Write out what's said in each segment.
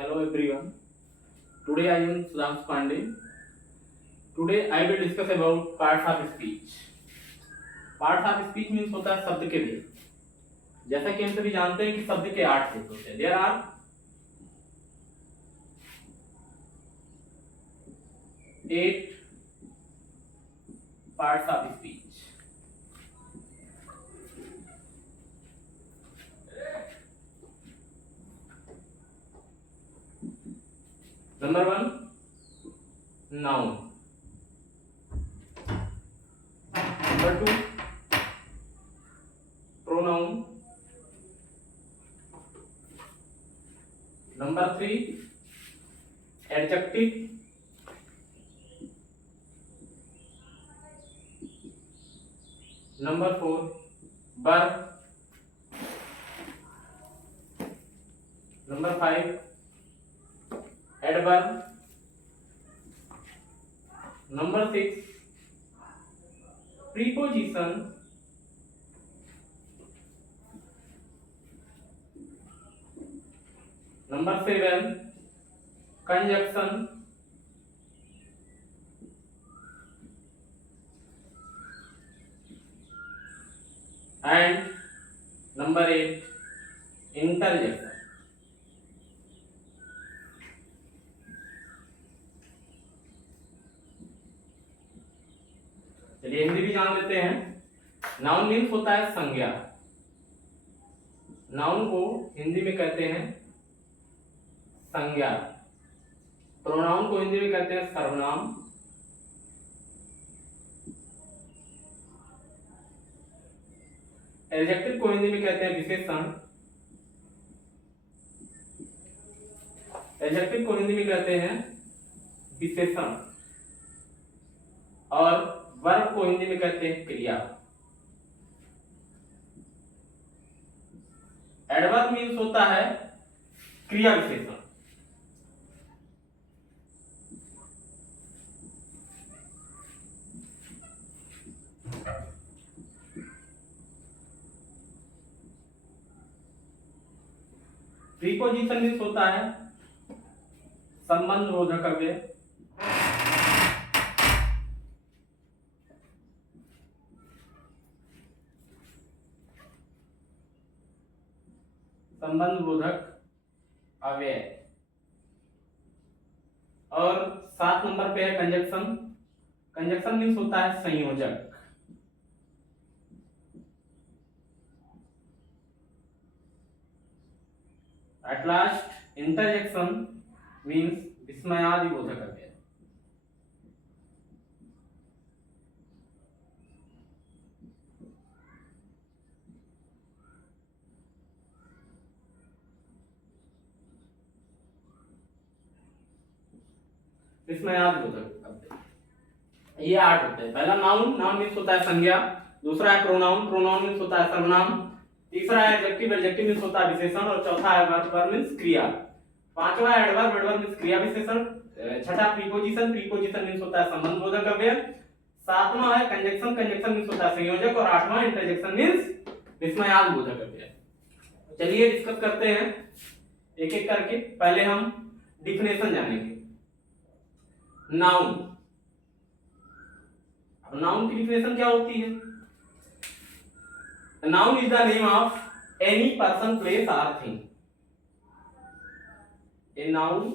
Hello everyone. Today I am Sudhanshu Pandey. Today I will discuss about parts of speech. Parts of speech means होता है शब्द के भेद. जैसा कि हम सभी जानते हैं कि शब्द के 8 भेद होते हैं. There are 8 parts of speech. Number 1, noun. Number 2, pronoun. Number 3, adjective. Number 4, verb. Number 5, adverb. Number 6, preposition. Number 7, conjunction. And number 8, interjection. चलिए हिंदी भी जान लेते हैं. नाउन मीन्स होता है संज्ञा. नाउन को हिंदी में कहते हैं संज्ञा. प्रोनाउन को हिंदी में कहते हैं सर्वनाम. एडजेक्टिव को हिंदी में कहते हैं विशेषण. एडजेक्टिव को हिंदी में कहते हैं विशेषण. और वर्ब को हिंदी में कहते हैं क्रिया. एडवर्ब मीन्स होता है क्रिया विशेषण. प्रीपोजिशन मीन्स होता है संबंध बोधक अव्यय. संबंध बोधक अव्यय. और 7 नंबर पे है कंजक्शन. कंजक्शन मीन्स होता है संयोजक. एट लास्ट इंटरजेक्शन मीन्स विस्मयादि बोधक अव्यय. विस्मयादि बोधक अव्यय ये 8 होते हैं. पहला नाउन. नाउन मीन्स होता है संज्ञा. दूसरा है प्रोनाउन. प्रोनाउन मीन्स होता है सर्वनाम. तीसरा है एडजेक्टिव. एडजेक्टिव मीन्स होता है विशेषण. और चौथा है वर्ब. वर्ब मीन्स क्रिया. पांचवा है एडवर्ब. एडवर्ब मीन्स क्रिया विशेषण. छठा प्रीपोजिशन. प्रीपोजिशन मीन्स होता है संबंध बोधक अव्यय. सातवां है कंजक्शन. कंजक्शन मीन्स होता है संयोजक. और आठवां इंटरजेक्शन मीन्स विस्मयादि बोधक अव्यय. चलिए डिस्कस करते हैं एक एक करके. पहले हम डिफिनेशन जानेंगे. नाउन. अब नाउन की डिफिनेशन क्या होती है? Noun is the name of any person, place और thing. A noun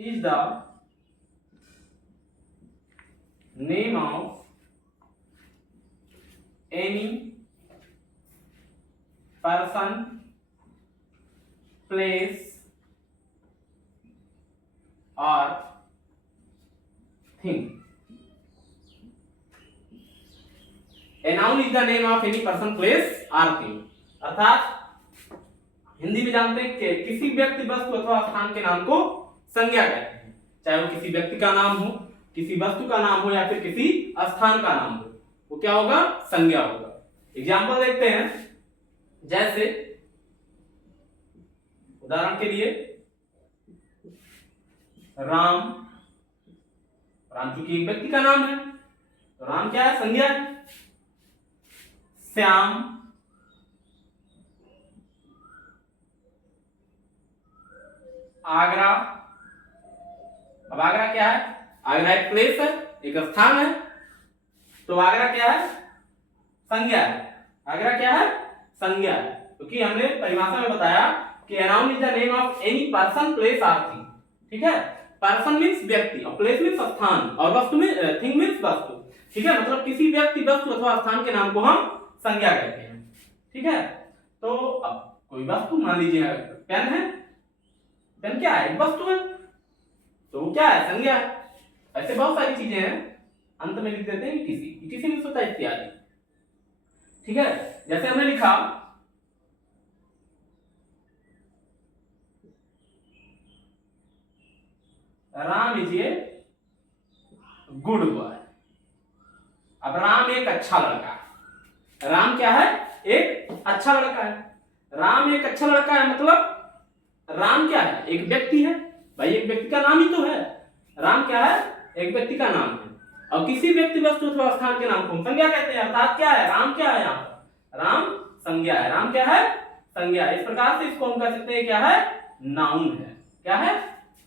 is the name of any person, place और thing. A noun is the name of any person, place or thing. अर्थात हिंदी में जानते हैं कि किसी व्यक्ति, वस्तु अथवा स्थान के नाम को संज्ञा कहते हैं. चाहे वो किसी व्यक्ति का नाम हो, किसी वस्तु का नाम हो या फिर किसी स्थान का नाम हो, वो क्या होगा? संज्ञा होगा. एग्जाम्पल देखते हैं. जैसे उदाहरण के लिए राम. राम चूंकि एक व्यक्ति का नाम है तो राम क्या है? संज्ञा है. श्याम, आगरा। अब आगरा क्या है? आगरा एक प्लेस है, एक स्थान है, तो आगरा क्या है? संज्ञा है। आगरा क्या है? संज्ञा है, क्योंकि हमने परिभाषा में बताया कि a noun is the name of any person, place or thing। ठीक है, पर्सन मींस व्यक्ति और प्लेस मींस स्थान और वस्तु में थिंग मींस वस्तु। ठीक है, मतलब किसी व्यक्ति, वस्तु अथवा स्थान के नाम को हम संज्ञा कहते हैं। ठीक है, तो अब कोई वस्तु मान लीजिए पेन है, पेन क्या है? एक वस्तु है, तो वो क्या है? संज्ञा है। ऐसे बहुत सारी चीजें हैं, अंत में लिख देते हैं ईटीसी। ईटीसी मींस होता है इत्यादि। ठीक है, जैसे हमने लिखा Ram is a good boy. अब राम एक अच्छा लड़का है। राम क्या है? एक अच्छा लड़का है। राम एक अच्छा लड़का है मतलब राम क्या है? एक व्यक्ति है। भाई एक व्यक्ति का नाम ही तो है। राम क्या है? एक व्यक्ति का नाम है। और किसी व्यक्ति, वस्तु अथवा स्थान के नाम को संज्ञा कहते हैं। अर्थात क्या है? राम क्या है? यहाँ पर राम संज्ञा है। राम क्या है? संज्ञा। इस प्रकार से इसको हम कह सकते हैं क्या है? नाउन है। क्या है?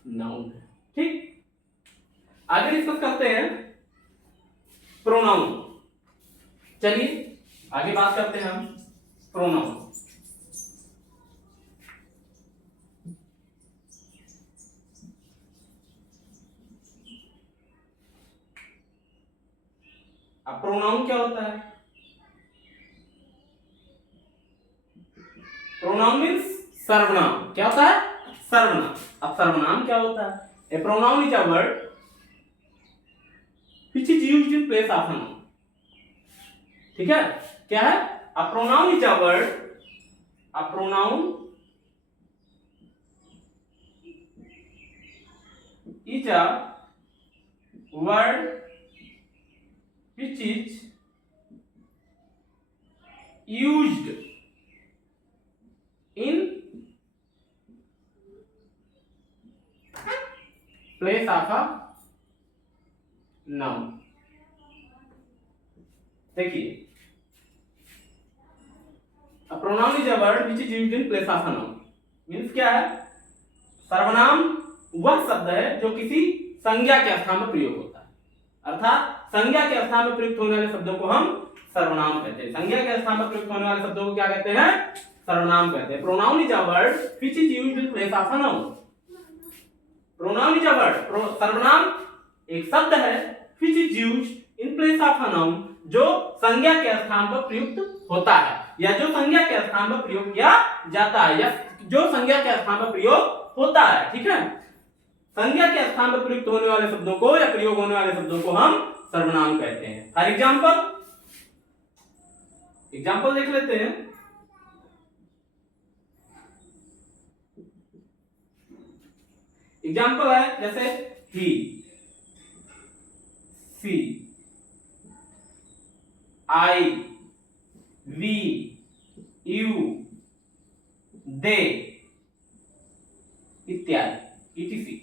नाउन है। ठीक, आगे डिस्कस करते हैं प्रोनाउन। चलिए आगे बात करते हैं हम प्रोनाउन। अब प्रोनाउन क्या होता है? प्रोनाउन मीन्स सर्वनाम। क्या होता है? सर्वनाम। अब सर्वनाम क्या होता है? A pronoun is a word which is used in place of a noun। ठीक है, क्या है? a pronoun is a word, a pronoun is a word which is used in place of a noun. देखिए, a pronoun is a word which is used in place of a noun। Means क्या है? सर्वनाम वह शब्द है जो किसी संज्ञा के स्थान में प्रयोग होता है। अर्थात संज्ञा के स्थान में प्रयुक्त होने वाले शब्दों को हम सर्वनाम कहते हैं। संज्ञा के स्थान में प्रयुक्त होने वाले शब्दों को क्या कहते हैं? सर्वनाम कहते हैं। Pronoun is a word which is used in place of a noun. Pronoun is a word, सर्वनाम एक शब्द है which is used in place of a noun, जो संज्ञा के स्थान पर प्रयुक्त होता है या जो संज्ञा के स्थान पर प्रयोग किया जाता है या जो संज्ञा के स्थान पर प्रयोग होता है। ठीक है, संज्ञा के स्थान पर प्रयुक्त होने वाले शब्दों को या प्रयोग होने वाले शब्दों को हम सर्वनाम कहते हैं। फॉर एग्जाम्पल देख लेते हैं। एग्जाम्पल है जैसे ही, सी, आई, वी, यू, दे इत्यादि ईटीसी।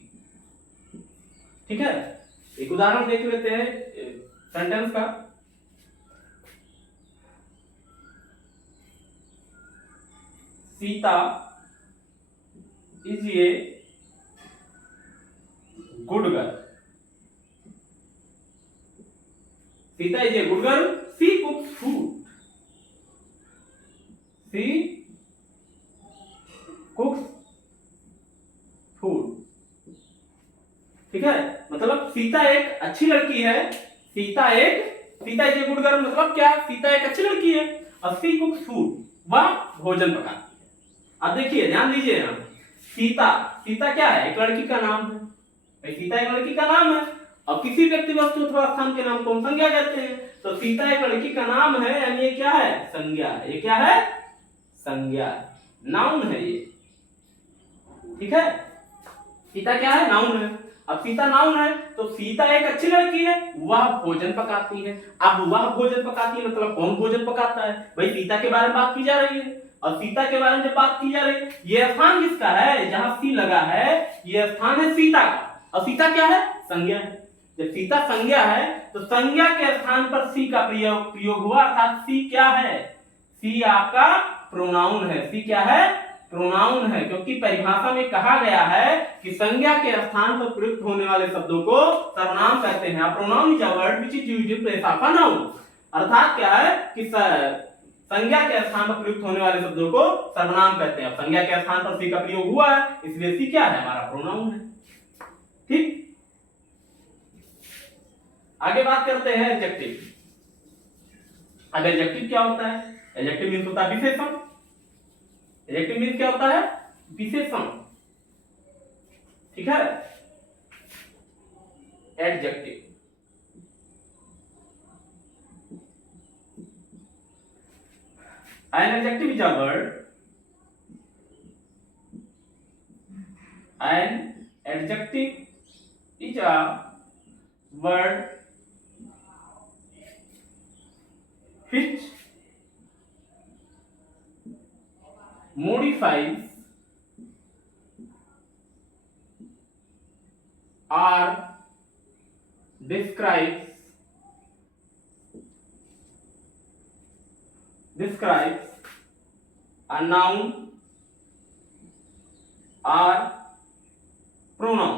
ठीक है, एक उदाहरण देख लेते हैं सेंटेंस का। Sita is a good girl. Sita is a good girl, she cooks food. She cooks food. ठीक है, मतलब सीता एक अच्छी लड़की है। Sita is a good girl मतलब क्या? सीता एक अच्छी लड़की है और सी कुक्स फूड, वह भोजन पकाती है। अब देखिए, ध्यान दीजिए ना, सीता क्या है? एक लड़की का नाम है। भाई सीता एक लड़की का नाम है और किसी व्यक्ति, वस्तु अथवा स्थान के नाम को हम संज्ञा कहते हैं। तो सीता एक लड़की का नाम है, यानी ये क्या है? संज्ञा है। ये क्या है? संज्ञा, नाउन है ये। ठीक है, सीता क्या है? नाउन है। अब सीता नाउन है तो सीता एक अच्छी लड़की है, वह भोजन पकाती है। अब वह भोजन पकाती है मतलब कौन भोजन पकाता है? भाई सीता के बारे में बात की जा रही है और सीता के बारे में जब बात की जा रही है, ये स्थान किसका है? जहां सी लगा है ये स्थान है सीता का। और सीता क्या है? संज्ञा है। जब सीता संज्ञा है तो संज्ञा के स्थान पर सी का प्रयोग हुआ, अर्थात सी क्या है? सी आपका प्रोनाउन है। सी क्या है? प्रोनाउन है, क्योंकि परिभाषा में कहा गया है कि संज्ञा के स्थान पर प्रयुक्त होने वाले शब्दों को सर्वनाम कहते हैं। Pronoun is a word which is used in place of a noun. अर्थात क्या है कि संज्ञा के स्थान पर प्रयुक्त होने वाले शब्दों को सर्वनाम कहते हैं। अब संज्ञा के स्थान पर सी का प्रयोग हुआ है, इसलिए सी क्या है, हमारा प्रोनाउन है। ठीक, आगे बात करते हैं एडजेक्टिव। अब एडजेक्टिव क्या होता है? एडजेक्टिव मींस होता है विशेषण। एडजेक्टिव मींस क्या होता है? विशेषण। ठीक है, adjective. An adjective is a word. An adjective is a word which modifies or describes a noun or pronoun.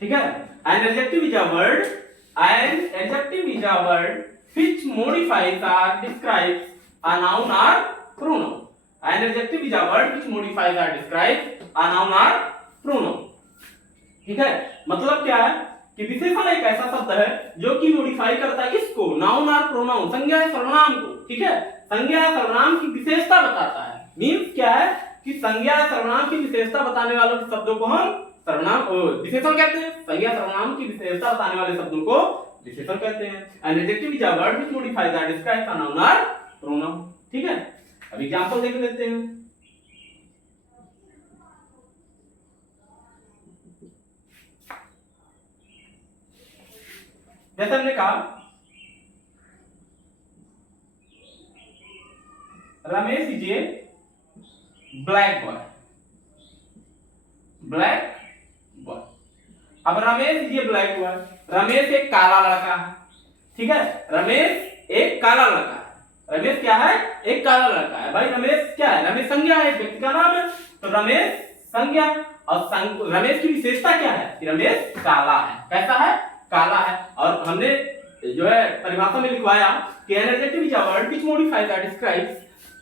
ठीक है, an adjective is a word which modifies or describes a noun or pronoun. An adjective is a word which modifies or describes a noun or pronoun. ठीक है, मतलब क्या है कि विशेषण एक ऐसा शब्द है जो कि मॉडिफाई करता है किसको, नाउन और प्रोनाउन, संज्ञा या सर्वनाम को। ठीक है, संज्ञा या सर्वनाम की विशेषता बताता है। मींस क्या है कि संज्ञा या सर्वनाम की विशेषता बताने वाले शब्दों को हम सर्वनाम विशेषण कहते हैं। संज्ञा सर्वनाम की विशेषता बताने वाले शब्दों को विशेषण कहते हैं। An adjective is a word which modifies or describes a noun or pronoun. ठीक है, अब एग्जांपल देख लेते हैं। जैसे हमने कहा Ramesh is a black boy. Black boy, अब Ramesh is a black boy, Ramesh एक काला लड़का है। ठीक है, रमेश एक काला लड़का है। रमेश क्या है? एक काला लड़का है। भाई रमेश क्या है? रमेश संज्ञा है, व्यक्ति का नाम है, तो रमेश संज्ञा। और रमेश की विशेषता क्या है कि रमेश काला है। कैसा है? काला है। और हमने जो है परिभाषा में लिखवाया कि an adjective is a word which modifies or describes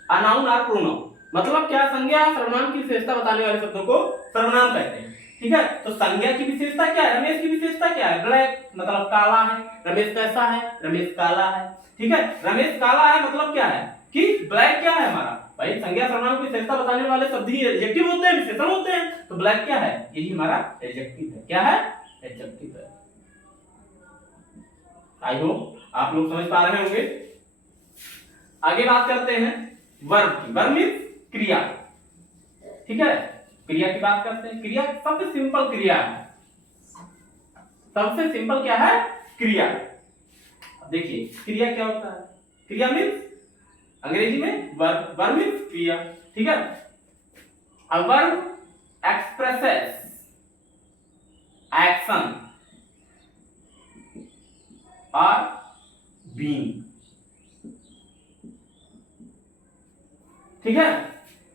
a noun or pronoun। मतलब क्या, संज्ञा सर्वनाम की विशेषता बताने वाले शब्दों को सर्वनाम कहते हैं। ठीक है, तो संज्ञा की विशेषता क्या है? रमेश की विशेषता क्या है? ब्लैक, मतलब काला है। रमेश कैसा है? रमेश काला है। ठीक है, रमेश काला है मतलब क्या है कि ब्लैक क्या है हमारा, भाई संज्ञा सर्वनाम की विशेषता बताने वाले शब्द ही एडजेक्टिव होते हैं, विशेषण होते हैं। तो ब्लैक क्या है? यही हमारा एडजेक्टिव है। क्या है? एडजेक्टिव है। आई होप आप लोग समझ पा रहे होंगे। आगे बात करते हैं वर्ब की। वर्ब मींस क्रिया। ठीक है, क्रिया की बात करते हैं। क्रिया सबसे सिंपल क्रिया है। सबसे सिंपल क्या है? क्रिया। देखिए क्रिया क्या होता है? क्रिया मींस अंग्रेजी में वर्ब। वर्ब मींस क्रिया। ठीक है, अ वर्ब एक्सप्रेसेस एक्शन और बीइंग। ठीक है,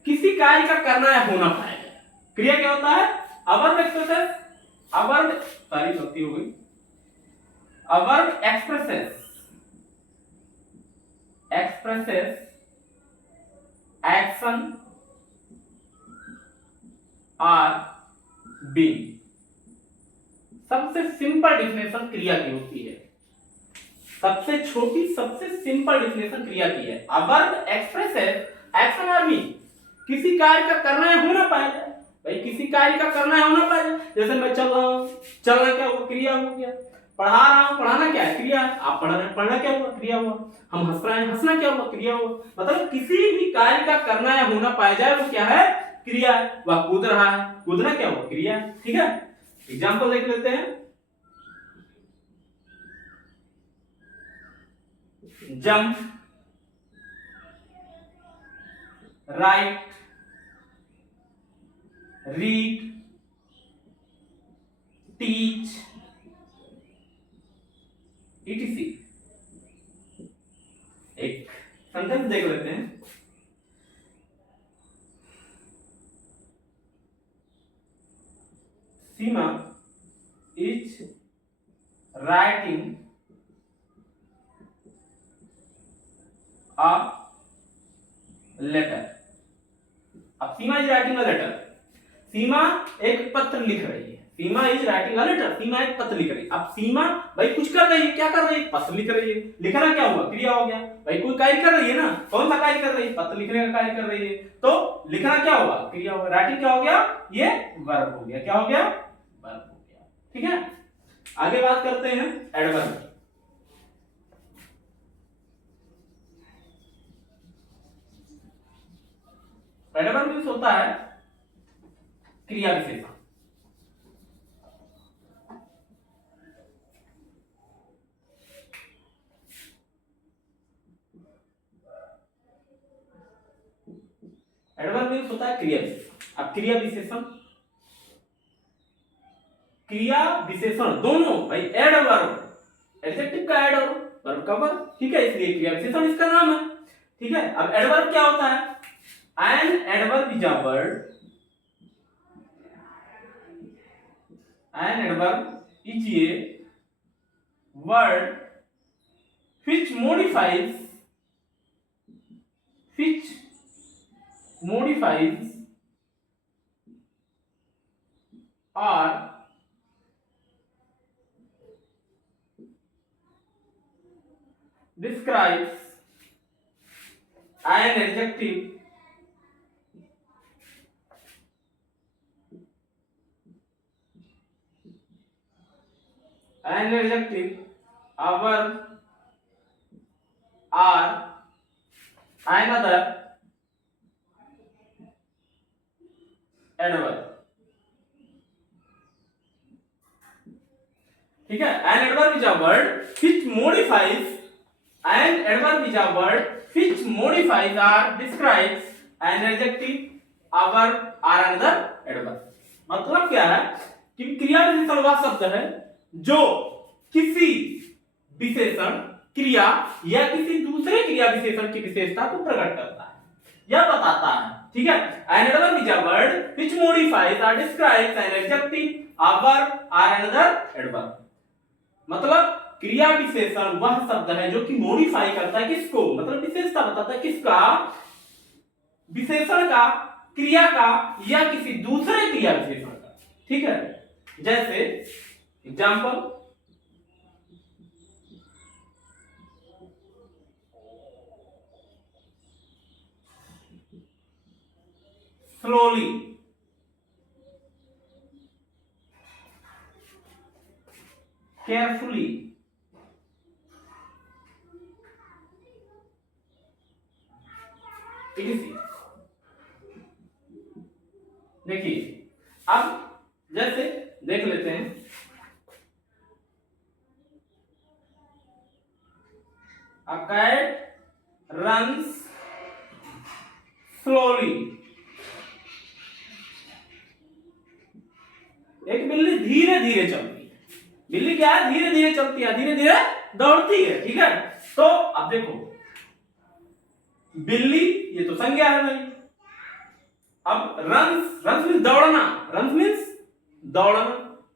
किसी कार्य का करना या होना पाएगा। क्रिया क्या होता है? A verb expresses, a verb सारी शक्ति हो गई, अ वर्ब एक्सप्रेसेस एक्शन और बीइंग। सबसे सिंपल डिफिनेशन क्रिया की होती है। सबसे छोटी, सबसे सिंपल डिफिनेशन क्रिया की है। अ वर्ब एक्सप्रेसेस एक्शन और बीइंग। किसी कार्य का करना या होना पाएगा। भाई किसी कार्य का करना या होना पाएगा। जैसे मैं चल रहा हूं, चलना क्या हुआ? क्रिया हो गया। पढ़ा रहा हूं, पढ़ाना क्या है? क्रिया। आप पढ़ रहे हैं, पढ़ना क्या हुआ? क्रिया हुआ। हम हंस रहे हैं, हंसना क्या हुआ? क्रिया हुआ। मतलब किसी भी कार्य का करना या होना पाया जाए वो क्या है? क्रिया है। वह कूद रहा है, कूदना क्या हुआ? क्रिया। ठीक है, एग्जाम्पल देख लेते हैं। Jump, right, read, teach, etc। Sentence देख लेते हैं। सीमा इज राइटिंग अ लेटर। अब सीमा इज राइटिंग अ लेटर, सीमा एक पत्र लिख रही है। सीमा इज राइटिंग अ लेटर, सीमा एक पत्र लिख रही है। अब सीमा भाई कुछ कर रही है, क्या कर रही है? पत्र लिख रही है। लिखना क्या हुआ? क्रिया हो गया। भाई कोई कार्य कर रही है ना, कौन सा कार्य कर रही है? पत्र लिखने का कार्य कर रही है, तो लिखना क्या हुआ? क्रिया हुआ। राइटिंग क्या हो गया? ये वर्ब हो गया। क्या हो गया? वर्ब हो गया। ठीक है, आगे बात करते हैं एडवर्ब। एडवर्ब मींस होता है क्रिया विशेषण। एडवर्ब मींस होता है क्रिया विशेषण। अब क्रिया विशेषण, क्रिया विशेषण दोनों भाई, एड और वर्ब, एडजेक्टिव का एड और वर्ब का वर्ब, ठीक है, इसलिए क्रिया विशेषण इसका नाम है। ठीक है, अब एडवर्ब क्या होता है? An adverb is a word, an adverb is a word which modifies or describes an adjective a verb or another adverb। ठीक है, an adverb is a word which modifies, an adverb is a word which modifies or describes an adjective, a verb or another adverb। मतलब क्या है कि क्रिया विशेषण वह शब्द है जो किसी विशेषण, क्रिया या किसी दूसरे क्रिया विशेषण की विशेषता को प्रकट करता है या बताता है। ठीक है, an adverb is a word which modifies or describes an adjective, a verb or another adverb। मतलब क्रिया विशेषण वह शब्द है जो कि मॉडिफाई करता है किसको, मतलब विशेषता बताता है किसका, विशेषण का, क्रिया का या किसी दूसरे क्रिया विशेषण का। ठीक है, जैसे एग्जांपल, स्लोली, केयरफुली, देखिए अब जैसे देख लेते हैं, a cat runs slowly। एक बिल्ली धीरे धीरे चलती है। बिल्ली क्या है? धीरे धीरे चलती है, धीरे धीरे दौड़ती है। ठीक है, तो अब देखो बिल्ली ये तो संज्ञा है भाई। अब रन्स, रन्स मीन्स दौड़ना, रन्स मीन्स दौड़ना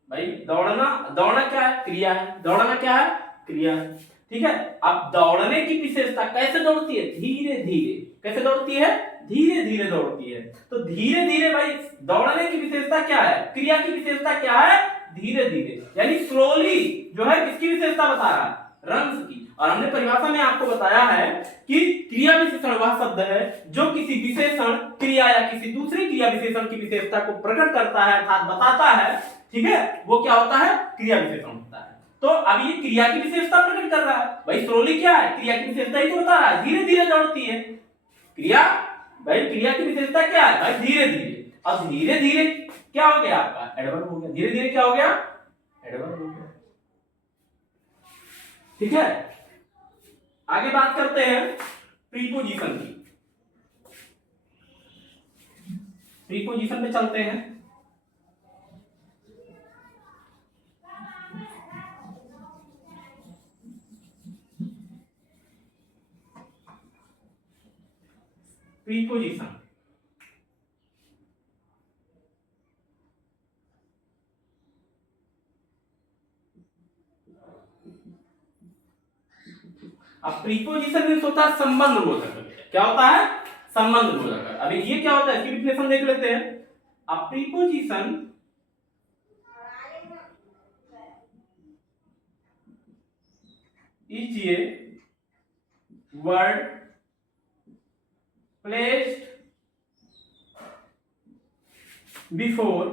भाई। दौड़ना, दौड़ना क्या है? क्रिया है। दौड़ना क्या है? क्रिया है। ठीक है, अब दौड़ने की विशेषता कैसे दौड़ती है? धीरे धीरे। कैसे दौड़ती है? धीरे धीरे दौड़ती है। तो धीरे धीरे भाई दौड़ने की विशेषता क्या है? क्रिया की विशेषता क्या है? धीरे धीरे, यानी स्लोली जो है किसकी विशेषता बता रहा है? रन्स की। और हमने परिभाषा में आपको बताया है कि क्रिया विशेषण वह शब्द है जो किसी विशेषण, क्रिया या किसी दूसरे क्रिया विशेषण की विशेषता को प्रकट करता है अर्थात बताता है। ठीक है, वो क्या होता है? क्रिया विशेषण होता है। तो अब ये क्रिया की विशेषता प्रकट कर रहा है भाई। स्लोली क्या है? क्रिया की विशेषता ही तो बता रहा है, धीरे धीरे दौड़ती है। क्रिया भाई, क्रिया की विशेषता क्या है भाई? धीरे धीरे। अब धीरे धीरे क्या हो गया आपका? एडवर्ब हो गया। धीरे धीरे क्या हो गया? एडवर्ब हो गया। ठीक है, आगे बात करते हैं प्रीपोजिशन की। प्रीपोजिशन पे चलते हैं। प्रीपोजिशन। अब प्रीपोजिशन मीन्स होता है संबंध बोधक। क्या होता है? संबंध बोधक। अभी ये क्या होता है इसकी डिफिनेशन देख लेते हैं। अब preposition is a word placed before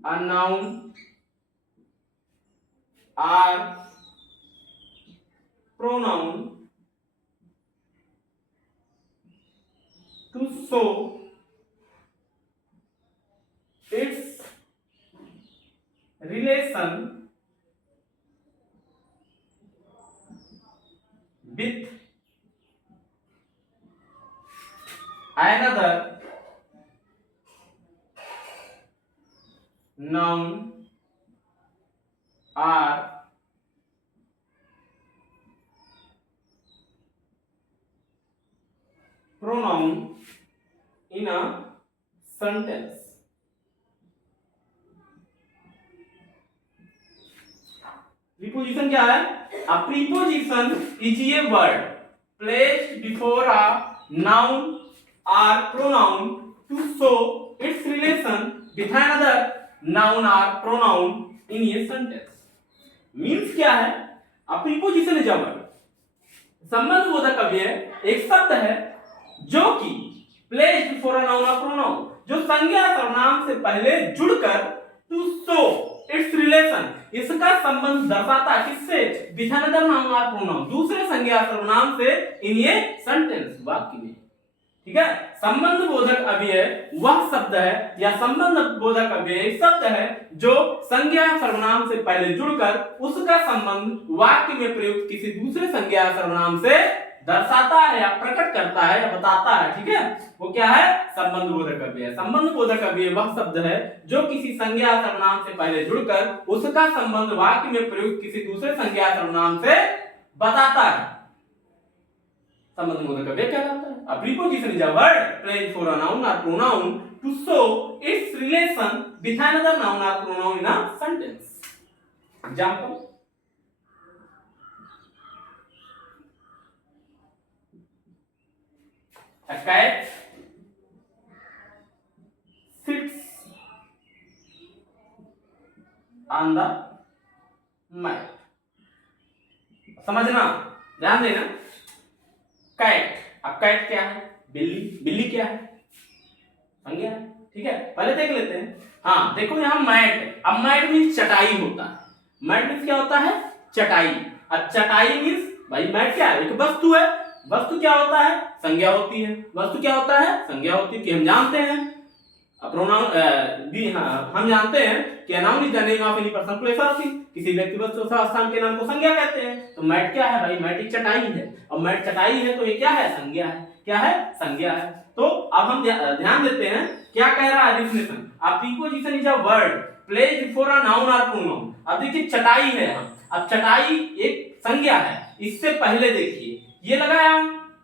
a noun or pronoun to show its relation with another noun or pronoun in a sentence। Preposition क्या है? A preposition is a word placed before a noun और pronoun to show its relation with another noun और pronoun in a sentence. Means क्या है? A preposition is a word, संबंध बोधक अव्यय एक शब्द है जो कि प्लेस्ड बिफोर अ नाउन और प्रोनाउन, जो संज्ञा सर्वनाम से पहले जुड़कर टू शो इट्स रिलेशन, इसका संबंध दर्शाता है किससे? विथ अनदर नाउन और प्रोनाउन, दूसरे संज्ञा सर्वनाम से इन ये सेंटेंस, वाक्य में। ठीक है? संबंध बोधक अव्यय वह शब्द है या संबंध बोधक अव्यय शब्द है जो संज्ञा सर्वनाम से पहले जुड़कर उसका संबंध वाक्य में प्रयुक्त किसी दूसरे संज्ञा सर्वनाम से दर्शाता है या प्रकट करता है या बताता है। ठीक है? वो क्या है? संबंध बोधक अव्यय। संबंध बोधक अव्यय वह शब्द है जो किसी संज्ञा सर्वनाम से पहले जुड़कर उसका संबंध वाक्य में प्रयुक्त किसी दूसरे संज्ञा सर्वनाम से बताता है। संबंध बोधक अव्यय क्या कहलाता है? A preposition is a word placed for a noun or pronoun to show its relation with another noun or pronoun in a sentence. Example: a cat sits on the mat. समझना, ध्यान देना। कैट, अब cat क्या है? बिल्ली। बिल्ली क्या है? संज्ञा है। ठीक है, पहले देख लेते हैं। हाँ देखो यहाँ मैट, अब मैट मीन्स चटाई होता है। मैट मीन्स क्या होता है? चटाई। अब चटाई मीन्स भाई मैट क्या है? एक वस्तु है। वस्तु क्या होता है? संज्ञा होती है। वस्तु क्या होता है? संज्ञा होती है कि हम जानते हैं प्रोनाउन भी। हाँ हम जानते हैं कि noun is the name of any person place और थिंग, किसी व्यक्ति वस्तु अथवा स्थान के नाम को संज्ञा कहते हैं। तो मैट क्या है भाई? मैट एक चटाई है, और मैट चटाई है तो ये क्या है? संज्ञा है। क्या है? संज्ञा है। तो अब हम ध्यान देते हैं क्या कह रहा है definition. A preposition is a word placed before a noun और प्रोनाउन। अब देखिए चटाई है यहाँ, अब चटाई एक संज्ञा है। इससे पहले देखिए ये लगाया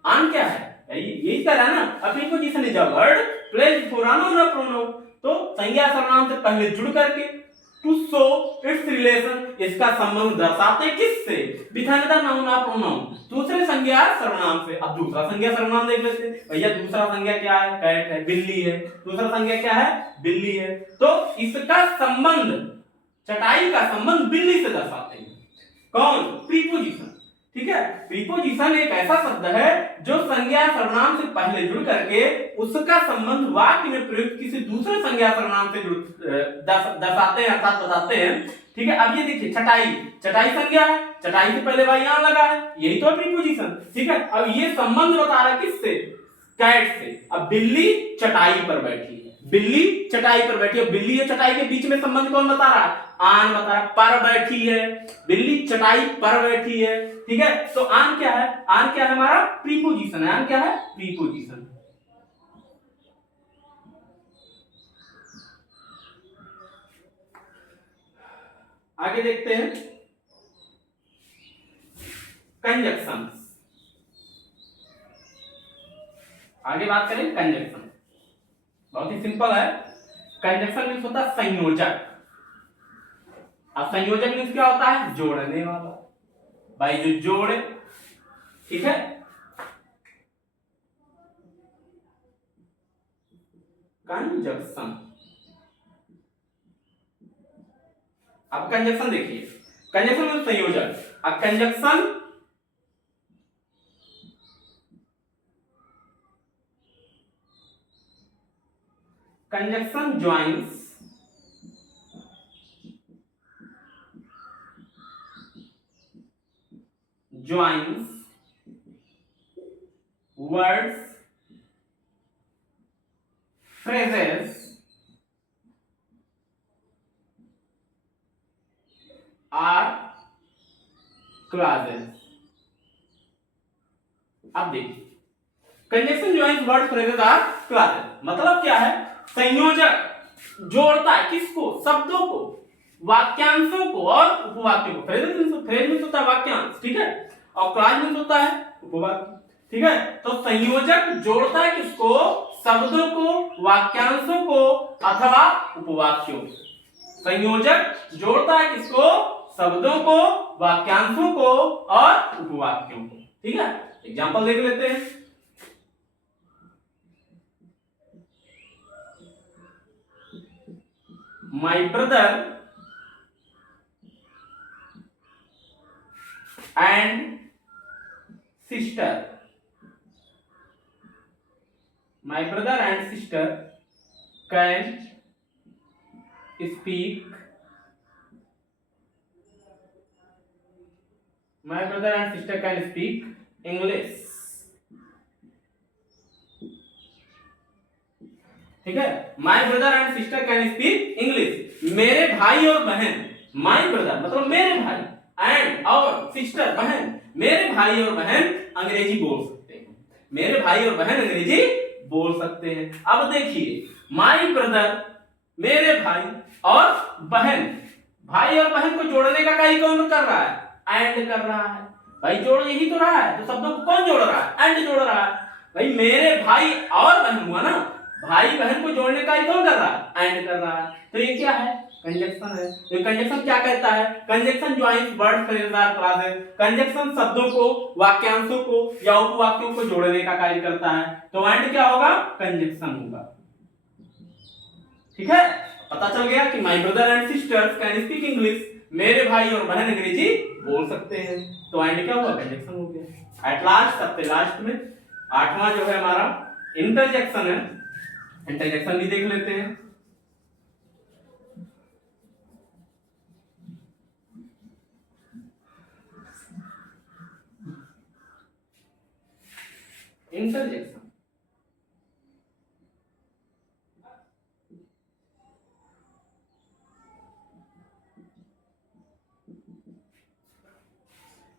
ऑन क्या है? यही कह रहा है ना, अ preposition is a word placed before a noun और प्रोनाउन, तो संज्ञा सर्वनाम से पहले जुड़ करके टू शो इट्स रिलेशन, इसका संबंध दर्शाते किससे? विथ अनदर नाउन और प्रोनाउन, दूसरे संज्ञा सर्वनाम से। अब दूसरा संज्ञा सर्वनाम देख लेते हैं। भैया दूसरा संज्ञा क्या है? कैट है, बिल्ली है। दूसरा संज्ञा क्या है? बिल्ली है। तो इसका संबंध, चटाई का संबंध बिल्ली से दर्शाते हैं। कौन? प्रीपोजिशन। ठीक है, प्रीपोजिशन एक ऐसा शब्द है जो संज्ञा सर्वनाम से पहले जुड़ करके उसका संबंध वाक्य में प्रयुक्त किसी दूसरे संज्ञा सर्वनाम से दर्शाते हैं अर्थात बताते हैं। ठीक है, अब ये देखिए चटाई, चटाई संज्ञा है, चटाई से पहले भाई यहां लगा है, यही तो है प्रीपोजिशन। ठीक है, अब ये संबंध बता रहा है किससे? कैट से। अब बिल्ली चटाई पर बैठी है, बिल्ली चटाई पर बैठी है, बिल्ली और चटाई के बीच में संबंध कौन बता रहा है? आन बता रहा है। पर बैठी है, बिल्ली चटाई पर बैठी है। ठीक है, तो आन क्या है? आन क्या है? हमारा प्रीपोजिशन है। आन क्या है? प्रीपोजिशन। आगे देखते हैं कंजक्शंस। आगे बात करें कंजक्शन, बहुत ही सिंपल है। कंजक्शन मीन्स होता है संयोजक। अब संयोजक मीन्स क्या होता है? जोड़ने वाला, भाई जो जोड़े, ठीक है। कंजक्शन, अब कंजक्शन देखिए, कंजक्शन मीन्स संयोजक। अब conjunction conjunction joins words, phrases or clauses। अब देखिए conjunction joins word phrases or clauses, मतलब क्या है? संयोजक जोड़ता है किसको? शब्दों को, वाक्यांशों को और उपवाक्यों को। फ्रेज मींस होता है वाक्यांश, ठीक है, और क्लॉज मींस होता है उपवाक्य, ठीक है। तो संयोजक जोड़ता है किसको? शब्दों को, वाक्यांशों को अथवा उपवाक्यों को। संयोजक जोड़ता है किसको? शब्दों को, वाक्यांशों को और उपवाक्यों को, ठीक है। एग्जांपल देख लेते हैं। My brother and sister, my brother and sister can speak, my brother and sister can speak English, ठीक है। My brother and sister can speak English, मेरे भाई और बहन, माई ब्रदर मतलब मेरे भाई, एंड और सिस्टर बहन, मेरे भाई और बहन अंग्रेजी बोल सकते हैं, मेरे भाई और बहन अंग्रेजी बोल सकते हैं। अब देखिए माई ब्रदर मेरे भाई और बहन, भाई और बहन को जोड़ने का कार्य कौन कर रहा है? एंड कर रहा है, भाई जोड़ यही तो रहा है, तो शब्दों को कौन जोड़ रहा है? एंड जोड़ रहा है। भाई मेरे भाई और बहन हुआ ना, भाई बहन को जोड़ने का कौन कर रहा है? एंड कर रहा है। तो ये क्या है? कंजक्शन है। तो कंजक्शन क्या कहता है? Conjunction joins word phrase or clauses. Conjunction शब्दों को, वाक्यांशों को या उपवाक्यों को जोड़ने का कार्य करता है। तो एंड क्या होगा? कंजक्शन होगा, ठीक है। पता चल गया कि my brother and sisters can speak English, मेरे भाई और बहन अंग्रेजी बोल सकते हैं। तो एंड क्या हुआ? कंजक्शन हो गया। एट लास्ट, सबसे लास्ट में आठवां जो है हमारा इंटरजेक्शन है। इंटरजेक्शन भी देख लेते हैं। इंटरजेक्शन,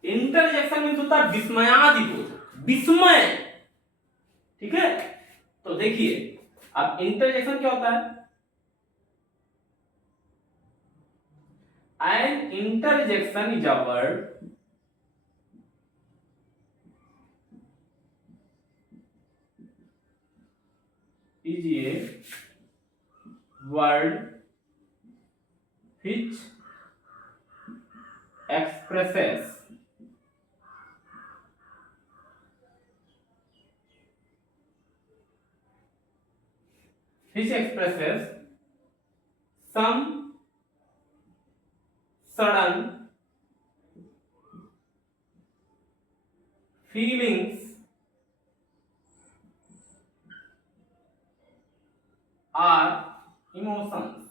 इंटरजेक्शन मीन्स होता है विस्मयादिबोधक, विस्मय, ठीक है। तो देखिए अब इंटरजेक्शन क्या होता है? An interjection is a word which expresses some sudden feelings or emotions,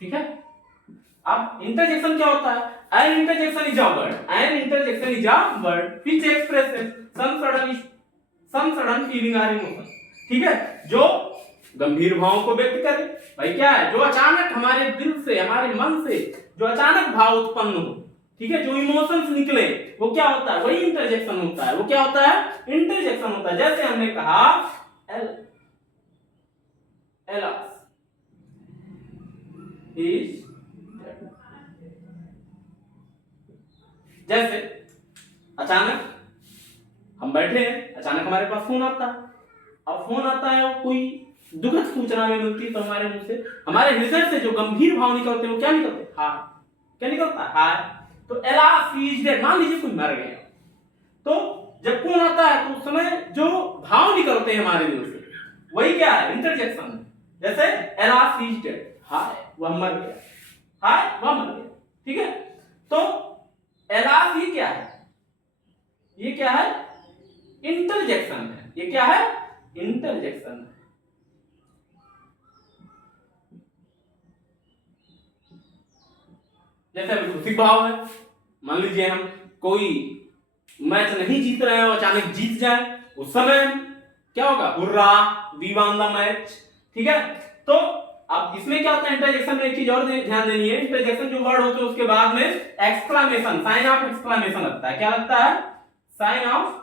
ठीक है। अब इंटरजेक्शन क्या होता है? An interjection is a word, an interjection is a word which expresses some sudden feeling और इमोशन, ठीक है, जो गंभीर भावों को व्यक्त करे। भाई क्या है? जो अचानक हमारे दिल से, हमारे मन से जो अचानक भाव उत्पन्न हो, ठीक है, जो इमोशंस निकले, वो क्या होता है? वही इंटरजेक्शन होता है। वो क्या होता है? इंटरजेक्शन होता है। जैसे हमने कहा एलस इज, जैसे अचानक हम बैठे हैं, अचानक हमारे पास फोन आता है। अब फोन आता है और कोई दुखद सूचना में मिलती है, तो हमारे मुंह से, हमारे हृदय से जो गंभीर भाव निकलते हैं वो क्या निकलते हैं? हाय। क्या निकलता है? हाय। तो एलास ही इज डेड, मान लीजिए कोई मर गया, तो जब फोन आता है तो उस समय जो भाव निकलते हैं हमारे दिल से, वही क्या है? इंटरजेक्शन है। जैसे एलास ही इज डेड, हाय वह मर गया, हाय वह मर गया। ठीक है, तो एलास ही क्या है? ये क्या है? इंटरजेक्शन है। ये क्या है? इंटरजेक्शन है। जैसे अभी खुशी भाव है, मान लीजिए हम कोई मैच नहीं जीत रहे हैं और अचानक जीत जाए, उस समय क्या होगा? Hurrah, we won the match. ठीक है, तो अब इसमें क्या होता है? इंटरजेक्शन में एक चीज और ध्यान देनी है, इंटरजेक्शन जो वर्ड होते हैं उसके बाद में एक्सक्लामेशन, साइन ऑफ एक्सक्लामेशन लगता है। क्या लगता है? Sign of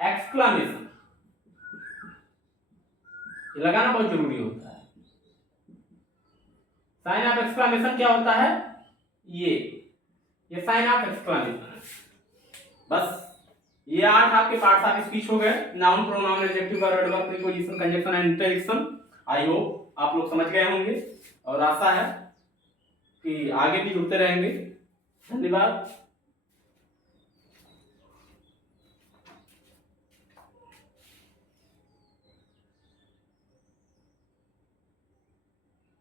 exclamation. ये लगाना बहुत जरूरी होता है। साइन ऑफ एक्सक्लामेशन क्या होता है? ये साइन ऑफ एक्सक्लामेशन है। बस ये 8 आपके पार्ट्स ऑफ स्पीच हो गए, noun, pronoun, adjective, verb, adverb, preposition, conjunction and interjection. I hope आप लोग समझ गए होंगे और आशा है कि आगे भी जुड़ते रहेंगे। धन्यवाद।